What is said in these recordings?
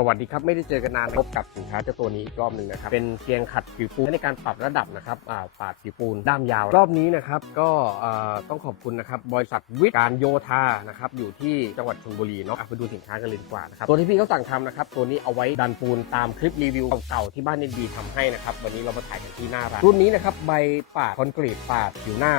สวัสดีครับ ไม่ได้เจอกันนานพบกับสินค้าเจ้าตัวนี้อีกรอบหนึ่งนะครับ เป็นเกียงขัดผิวปูนในการปรับระดับนะครับอ่าปาดผิวปูนด้ามยาว รอบนี้นะครับก็อ่าต้องขอบคุณนะครับบริษัทวิทย์การโยธานะครับอยู่ที่จังหวัดชลบุรีเนาะไปดูสินค้ากันเลยดีกว่านะครับตัวที่พี่เขาสั่งทำนะครับตัวนี้เอาไว้ดันปูนตามคลิปรีวิวเก่าๆที่บ้านเอ็นดีทำให้นะครับวันนี้เรามาถ่ายกันที่หน้าร้านรุ่นนี้นะครับใบปาดคอนกรีตปาดผิวหน้า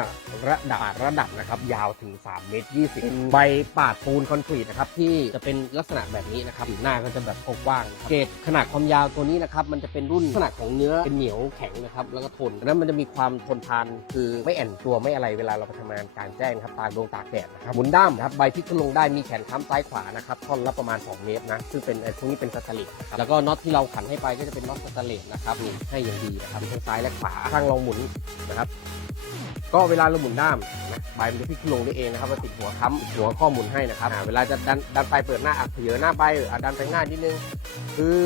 ระดับระดับนะครับยาวถึง3เมตร20เป็นใบปาดปูนคอนกรีตนะครับที่จะเป็นลักษณะแบบนี้นะครับผิวหน้าก็จะแบบกว้างเกรดขนาดความยาวตัวนี้นะครับมันจะเป็นรุ่นลักษณะของเนื้อเป็นเหนียวแข็งนะครับแล้วก็ทนดังนั้นมันจะมีความทนทานคือไม่แอนตัวไม่อะไรเวลาเราไปทำงานกลารแจ้งนะครับตากลงตากแดดนะครับหมุนด้ามนะครับใบพลิกขึ้นลงได้มีแขนค้ำซ้ายขวานะครับท่อนละประมาณ 2 เมตรนะซึ่งเป็นไอ้พวกนี้เป็นสแตนเลสนะครับแล้วก็น็อตที่เราขันให้ไปก็จะเป็นน็อตสแตนเลสนะครับนี่ให้อย่างดีนะครับทั้งซ้ายและขวาข้างลองหมุนนะครับก็เวลาเราหมุนด้าม นะใบมันจะพลิกขึ้นลงได้เองนะครับมันติดหัวค้ำหัวข้อหมุนให้นะครับอ่าเวลาจะดันดันไปเปิดหน้าอะเผยหน้าใบอะดันไปง่ายนิดนึงคือ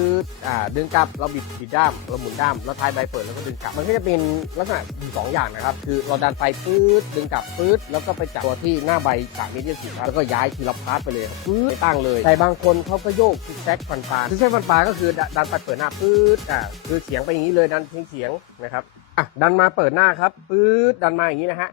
อ่าดึงกลับเราบิดบิดด้ามเราหมุนด้ามแล้วท้ายใบเปิดแล้วก็ดึงกลับ มันก็จะเป็นลักษณะอยู่สองอย่างนะครับ คือเราดันไปปื๊ดดึงกลับปื๊ดแล้วก็ไปจับตัวที่หน้าใบสามเมตรยี่สิบครับแล้วก็ย้ายทีละพาร์ทไปเลยครับปื๊ดไปตั้งเลย แต่บางคนเขาก็โยกซิกแซกฟันปลาซิกแซกฟันปลาก็คือดันไปเปิดหน้าปื๊ดอ่าคือเฉียงไปอย่างนี้เลยดันเฉียงเฉียงนะครับอะดันมาเปิดหน้าครับปื๊ดดันมาอย่างนี้นะฮะ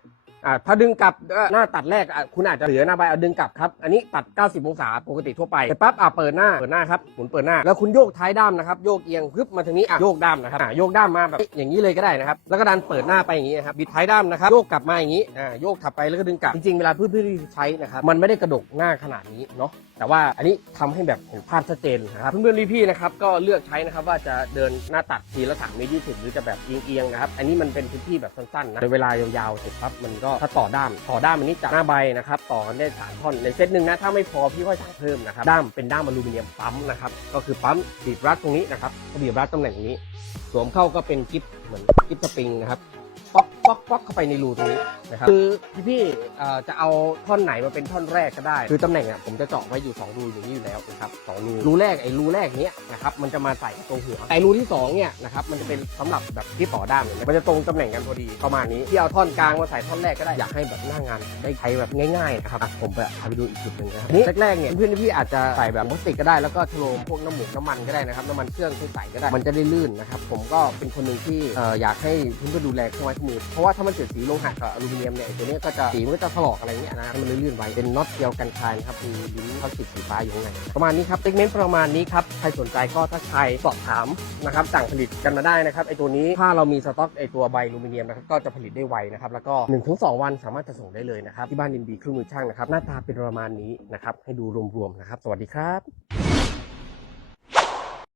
อ่าถ้าดึงกลับหน้าตัดแรกคุณอาจจะเหลือหน้าใบเอาดึงกลับครับอันนี้ตัด 90 องศาปกติทั่วไปเสร็จปั๊บอะเปิดหน้าเปิดหน้าครับหมุนเปิดหน้าแล้วคุณโยกท้ายด้ามนะครับโยกเอียงพึบมาทางนี้อะโยกด้ามนะครับอะโยกด้ามมาแบบอย่างนี้เลยก็ได้นะครับแล้วก็ดันเปิดหน้าไปอย่างนี้นครับบิดท้ายด้ามนะครับโยกกลับมาอย่างนี้อ่าโยกถับไปแล้วก็ดึงกลับจริงๆเวลาเพื่อนๆใช้นะครับมันไม่ได้กระดกหน้าขนาดนี้เนาะแต่ว่าอันนี้ทำให้แบบเห็นภาพชัดเจนนะครับเพื่อนๆพี่ๆนะครับก็เลือกใช้นะครับว่าจะเดินหน้าตัดทีละสามเมตรยี่สิบหรือจะแบบเอียงๆนะครับอันนี้มันเป็นพื้นที่แบบสั้นๆนะเวลายาวๆเสร็จปั๊บมันก็ถ้าต่อด้าม ต่อด้ามอันนี้จากหน้าใบนะครับ ต่อกันได้สามท่อนในเซตหนึ่งนะถ้าไม่พอพี่ค่อยสั่งเพิ่มนะครับด้ามเป็นด้ามอลูมิเนียมปั๊มนะครับก็คือปั๊มบีบรัดตรงนี้นะครับก็บีบรัดตำแหน่งนี้ สวมเข้าก็เป็นกิ๊บเหมือนกิ๊บสปริงนะครับป๊อกป๊อกป๊อกเข้าไปในรูตรงนี้นะครับคือพี่ๆเอ่อจะเอาท่อนไหนมาเป็นท่อนแรกก็ได้ คือตำแหน่งอะผมจะเจาะไว้อยู่ 2 รูอย่างนี้อยู่แล้วนะครับสองรูรูแรกไอ้รูแรกเนี้ยนะครับมันจะมาใส่ตรงหัวแต่รูที่สองเนี่ยนะครับมันจะเป็นสำหรับแบบที่ต่อด้ามเนี่ยมันจะตรงตำแหน่งกันพอดีประมาณนี้ที่เอาท่อนกลางมาใส่ท่อนแรกก็ได้อยากให้แบบหน้างานได้ใช้แบบง่ายๆนะครับอะผมไปพาไปดูอีกจุดหนึ่งนะครับนี่แรกๆเนี่ยเพื่อนๆพี่อาจจะใส่แบบพลาสติกก็ได้แล้วก็โชโลมพวกน้ำหมูน้ำมันก็ได้นะครับน้ำมันเครื่องที่ใส่ก็ได้มันจะได้ลื่นนะครับผมก็เป็นคนหนึ่งที่เอ่ออยากให้เพื่อนๆดูแลเครื่องไม้เครื่องมือเพราะว่าถ้ามันเกิดสีโลหะกับอลูมิเนียมเนี่ยตัวนี้ก็จะสีมันก็จะถลอกอะไรเงี้ยนะให้มันลื่นๆไว้เป็นน็อตเกลียวกันคายนะครับมีลิ้นพลาสติกสีฟ้าอยู่ข้างในประมาณนี้ครับเทคเมนต์ประมาณนี้ครับใครสนใจก็ถ้าใครสอบถามนะครับสั่งผลิตกันมาได้นะครับไอตัวนี้ถ้าเรามีสต็อกไอตัวใบอลูมิเนียมนะครับก็จะผลิตได้ไวนะครับแล้วก็1-2วันสามารถจะส่งได้เลยนะครับที่บ้านดินดีเครื่องมือช่างนะครับหน้าตาเป็นประมาณนี้นะครับให้ดูรวมๆนะครับ สวัสดีครับ